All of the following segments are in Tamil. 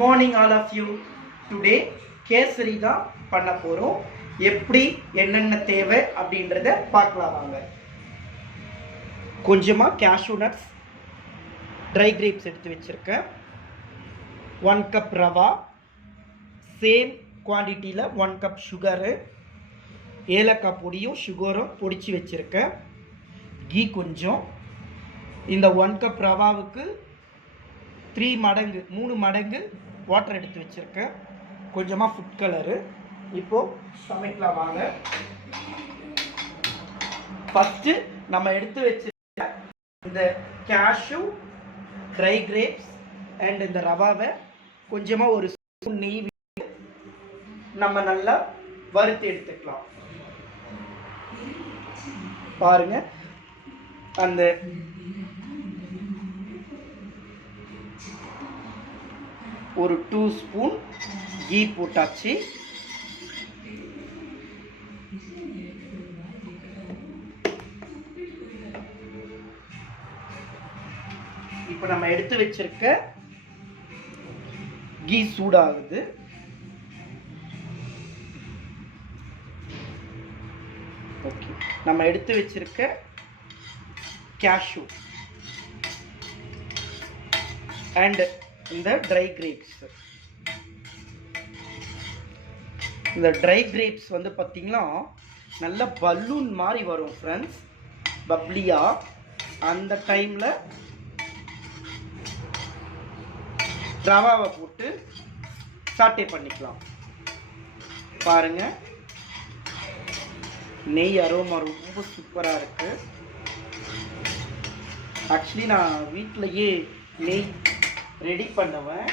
Morning all of you. Today kesari தான் பண்ண போகிறோம். எப்படி என்னென்ன தேவை அப்படின்றத பார்க்கலாம் வாங்க. கொஞ்சமாக கேஷ்யூ நட்ஸ், ட்ரை கிரேப்ஸ் எடுத்து வச்சுருக்கேன். 1 கப் ரவா, சேம் குவான்டிட்டியில் 1 கப் சுகரு, ஏலக்காய் பொடியும் சுகரும் பொடிச்சு வச்சுருக்கேன். கீ கொஞ்சம். இந்த 1 கப் ரவாவுக்கு 3 மடங்கு வாட்டர் எடுத்து வச்சுருக்கேன். கொஞ்சமாக ஃபுட் கலரு. இப்போது சமைக்கலாம் வாங்க. ஃபஸ்ட்டு நம்ம எடுத்து வச்சுருக்க இந்த கேஷ்யூ, ட்ரை கிரேப்ஸ் அண்ட் இந்த ரவாவை கொஞ்சமாக ஒரு ஸ்பூன் நெய் நம்ம நல்லா வறுத்து எடுத்துக்கலாம். பாருங்க, அந்த ஒரு 2 ஸ்பூன் கீ போட்டாச்சு. இப்போ நம்ம எடுத்து வச்சிருக்க கீ சூடாகுது. ஓகே, நம்ம எடுத்து வச்சிருக்க கேஷ்யூ அண்ட் இந்த ட்ரை கிரேப்ஸ். இந்த ட்ரை கிரேப்ஸ் வந்து பார்த்தீங்கன்னா நல்ல பலூன் மாதிரி வரும் ஃப்ரெண்ட்ஸ், பப்ளியா. அந்த டைமில் ரவாவை போட்டு சாட்டே பண்ணிக்கலாம். பாருங்க, நெய் அரோமா ரொம்ப சூப்பராக இருக்கு. ஆக்சுவலி நான் வீட்டிலையே நெய் ரெடி பண்ணுவேன்.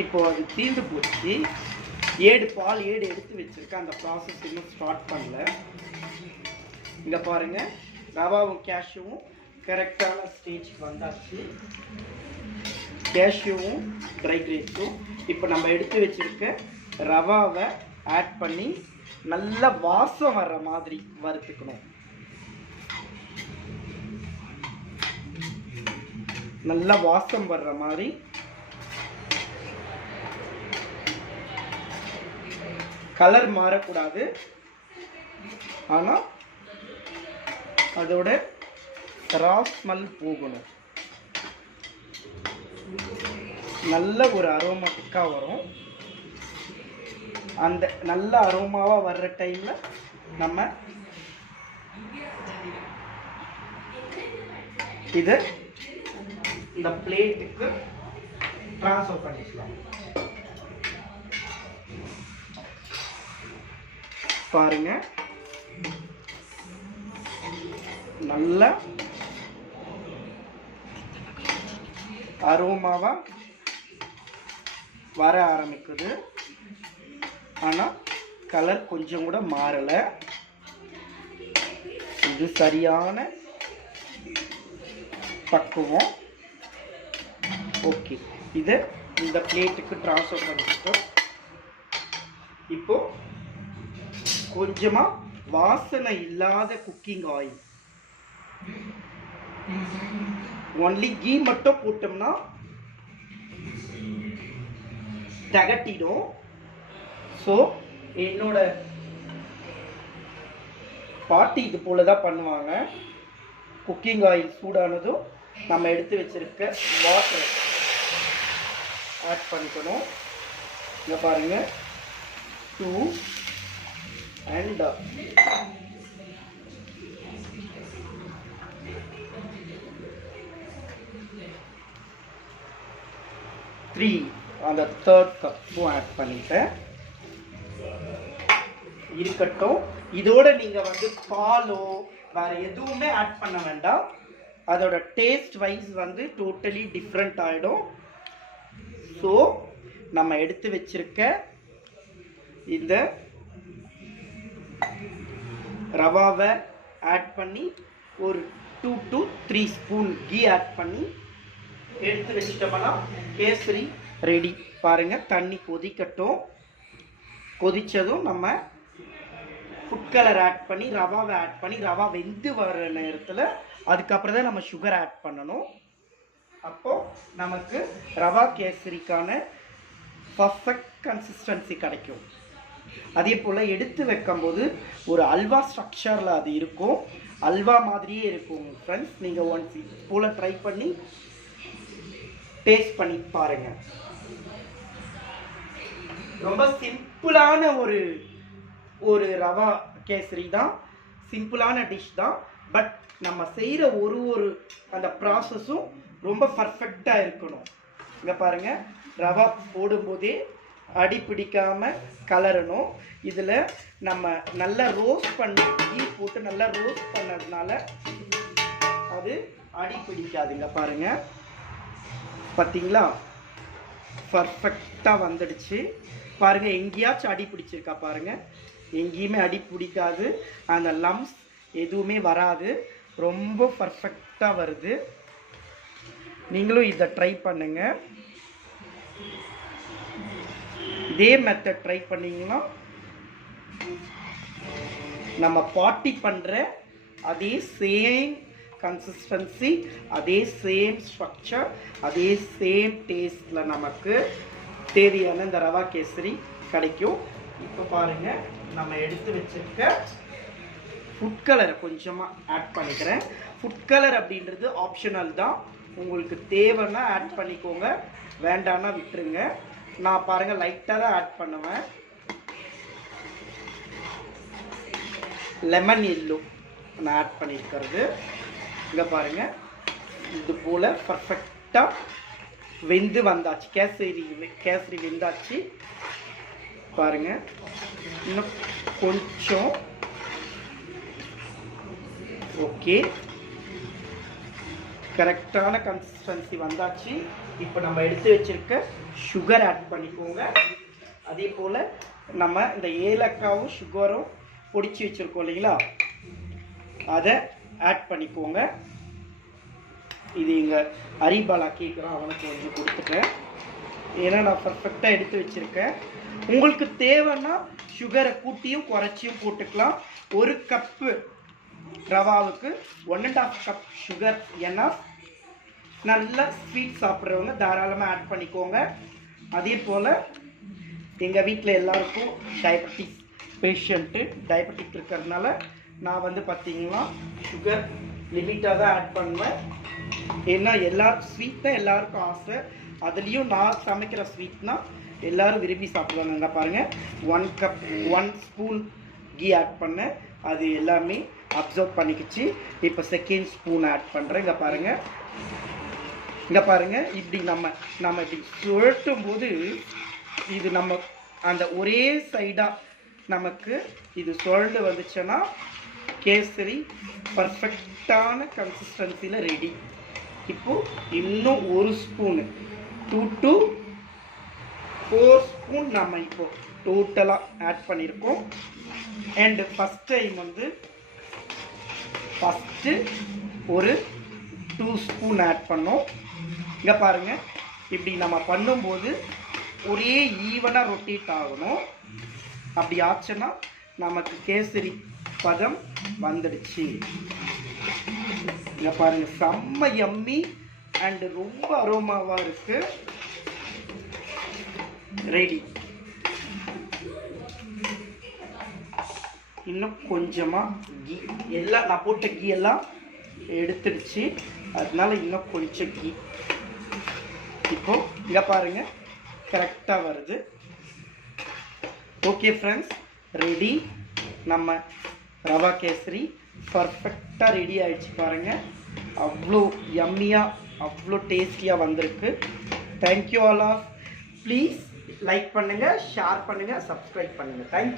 இப்போ அது தீர்ந்து போச்சு. பால் ஏடு எடுத்து வச்சுருக்கேன். அந்த ப்ராசஸ் இன்னும் ஸ்டார்ட் பண்ணல. இங்கே பாருங்கள், ரவாவும் கேஷ்யூவும் கரெக்டான ஸ்டேஜ்க்கு வந்தாச்சு. கேஷ்யூவும் ட்ரை கிரேப்ஸும். இப்போ நம்ம எடுத்து வச்சுருக்க ரவாவை ஆட் பண்ணி நல்ல வாசம் வர்ற மாதிரி வறுத்துக்கணும். நல்லா வாசம் வர்ற மாதிரி. கலர் மாறக்கூடாது, ஆனால் அதோட ரா ஸ்மெல் போகணும். நல்ல ஒரு அரோமாட்டிக்காக வரும். அந்த நல்ல அரோமாவாக வர்ற டைமில் நம்ம இதை இந்த பிளேட்டுக்கு ட்ரான்ஸ்ஃபர் பண்ணிக்கலாம். பாருங்க, நல்ல அரோமாவா வர ஆரம்பிக்குது. ஆனால் கலர் கொஞ்சம் கூட மாறலை. இது சரியான பக்குவம். ஓகே, இதை இந்த பிளேட்டுக்கு ட்ரான்ஸ்ஃபர் பண்ணிக்கிட்டோம். இப்போ கொஞ்சமாக வாசனை இல்லாத குக்கிங் ஆயில், ஒன்லி கீ மட்டும் போட்டோம்னா தகட்டிடும். ஸோ என்னோட பாட்டி இது போல தான் பண்ணுவாங்க. குக்கிங் ஆயில் சூடானதும் நம்ம எடுத்து வச்சிருக்க வாட்டர் ஆட் பண்ணிக்கணும். இங்கே பாருங்க, 2 and 3 அந்த 3rd கப்பும் ஆட் பண்ணிட்டேன். இருக்கட்டும். இதோட நீங்கள் வந்து பாலோ வேற எதுவுமே ஆட் பண்ண வேண்டாம். அதோட டேஸ்ட் வைஸ் வந்து டோட்டலி டிஃப்ரெண்ட் ஆகிடும். ஸோ நம்ம எடுத்து வச்சிருக்க இந்த ரவாவை ஆட் பண்ணி ஒரு 2 to 3 ஸ்பூன் கீ ஆட் பண்ணி எடுத்து வச்சிட்டோம்னா கேசரி ரெடி. பாருங்கள், தண்ணி கொதிக்கட்டும். கொதித்ததும் நம்ம ஃபுட் கலர் ஆட் பண்ணி ரவாவை ஆட் பண்ணி ரவா வெந்து வர நேரத்தில் அதுக்கப்புறம் தான் நம்ம சுகர் ஆட் பண்ணணும். அப்போ நமக்கு ரவா கேசரிக்கான பர்ஃபெக்ட் கன்சிஸ்டன்சி கிடைக்கும். அதே போல் எடுத்து வைக்கும்போது ஒரு அல்வா ஸ்ட்ரக்சரில் அது இருக்கும், அல்வா மாதிரியே இருக்கும் ஃப்ரெண்ட்ஸ். நீங்கள் ஒன்ஸ் இது போல் ட்ரை பண்ணி டேஸ்ட் பண்ணி பாருங்கள். ரொம்ப சிம்பிளான ஒரு ரவா கேசரி தான், சிம்பிளான டிஷ் தான். பட் நம்ம செய்கிற ஒரு அந்த ப்ராசஸும் ரொம்ப பர்ஃபெக்டாக இருக்கணும். இங்கே பாருங்கள், ரவா போடும்போதே அடி பிடிக்காமல் கலரணும். இதில் நம்ம நல்லா ரோஸ்ட் பண்ணி கீ போட்டு நல்லா ரோஸ்ட் பண்ணதுனால அது அடி பிடிக்காதுங்க. பாருங்கள், பார்த்தீங்களா, பர்ஃபெக்டாக வந்துடுச்சு. பாருங்கள், எங்கேயாச்சும் அடி பிடிச்சிருக்கா பாருங்கள், எங்கேயுமே அடி பிடிக்காது, அந்த லம்ஸ் எதுவுமே வராது, ரொம்ப பர்ஃபெக்டாக வருது. நீங்களும் இதை ட்ரை பண்ணுங்கள். இதே மெத்தட் ட்ரை பண்ணிங்கன்னா நம்ம பார்ட்டி பண்ணுற அதே சேம் கன்சிஸ்டன்சி, அதே சேம் ஸ்ட்ரக்சர், அதே சேம் டேஸ்ட்டில் நமக்கு தேவையான இந்த ரவா கேசரி கிடைக்கும். இப்போ பாருங்கள், நம்ம எடுத்து வச்சிருக்க ஃபுட் கலரை கொஞ்சமாக ஆட் பண்ணிக்கிறேன். ஃபுட் கலர் அப்படின்றது ஆப்ஷனல் தான், உங்களுக்கு தேவைன்னா ஆட் பண்ணிக்கோங்க, வேண்டான்னா விட்டுருங்க. நான் பாருங்கள் லைட்டாக தான் ஆட் பண்ணுவேன். லெமன் எல்லோ நான் ஆட் பண்ணியிருக்கிறது. இங்கே பாருங்கள், இது போல் பர்ஃபெக்டாக வெந்து வந்தாச்சு, கேசரி வெந்தாச்சு. பாருங்கள், இன்னும் கொஞ்சம் ஓகே, கரெக்டான கன்சிஸ்டன்சி வந்தாச்சு. இப்போ நம்ம எடுத்து வச்சிருக்க சுகர் ஆட் பண்ணிக்கோங்க. அதே போல் நம்ம இந்த ஏலக்காவும் சுகரும் பொடிச்சு வச்சுருக்கோம் இல்லைங்களா, அதை ஆட் பண்ணிக்கோங்க. இது இங்கே அரிபாலா கேட்குறோம், அவனுக்கு கொஞ்சம் கொடுத்துட்டேன், ஏன்னா நான் பர்ஃபெக்டாக எடுத்து வச்சுருக்கேன். உங்களுக்கு தேவைன்னா சுகரை கூட்டியும் குறைச்சியும் போட்டுக்கலாம். ஒரு கப்பு ரவாவுக்கு 1.5 கப் சுகர் என்ன. நல்லா ஸ்வீட் சாப்பிட்றவங்க தாராளமாக ஆட் பண்ணிக்கோங்க. அதே போல் எங்கள் வீட்டில் எல்லாருக்கும் டயபெட்டிக் பேஷண்ட்டு, டயபெட்டிக் இருக்கிறதுனால நான் வந்து பார்த்திங்கன்னா சுகர் லிமிட்டாக தான் ஆட் பண்ணுவேன். ஏன்னா ஸ்வீட் தான் எல்லாருக்கும் ஆசை, அதுலேயும் நான் சமைக்கிற ஸ்வீட்னால் எல்லோரும் விரும்பி சாப்பிடுவாங்க. பாருங்கள், 1 ஸ்பூன் கீ ஆட் பண்ணேன், அது எல்லாமே அப்சர்வ் பண்ணிக்கிச்சு. இப்போ செகண்ட் ஸ்பூன் ஆட் பண்ணுறேன். இங்கே பாருங்கள், இப்படி நம்ம இப்படி சுழட்டும் போது இது நம்ம அந்த ஒரே சைடாக நமக்கு இது சுழண்டு வந்துச்சுன்னா கேசரி பர்ஃபெக்டான கன்சிஸ்டன்சியில் ரெடி. இப்போது இன்னும் 1 ஸ்பூனு 2 to 4 ஸ்பூன் நம்ம இப்போது டோட்டலாக ஆட் பண்ணியிருக்கோம். அண்டு ஃபஸ்ட் டைம் வந்து ஃபஸ்ட்டு ஒரு 2 ஸ்பூன் ஆட் பண்ணோம். இங்கே பாருங்கள், இப்படி நம்ம பண்ணும்போது ஒரே ஈவனாக ரொட்டேட் ஆகணும். அப்படி ஆச்சுன்னா நமக்கு கேசரி பதம் வந்துடுச்சு. இங்கே பாருங்கள், செம்ம யம்மி அண்டு ரொம்ப அரோமாவாக இருக்குது. ரெடி. இன்னும் கொஞ்சமாக கீ, எல்லாம் நான் போட்ட கீ எல்லாம் எடுத்துடுச்சு, அதனால இன்னும் கொஞ்சம் கீ. இப்போது இங்கே பாருங்கள், கரெக்டாக வருது. Okay friends, ready. நம்ம ரவா கேசரி பர்ஃபெக்டாக ரெடி ஆகிடுச்சு. பாருங்கள், அவ்வளோ யம்மியாக அவ்வளோ டேஸ்டியாக வந்திருக்கு. Thank you all of. Please like பண்ணுங்கள், ஷேர் பண்ணுங்கள், சப்ஸ்கிரைப் பண்ணுங்கள். தேங்க்யூ.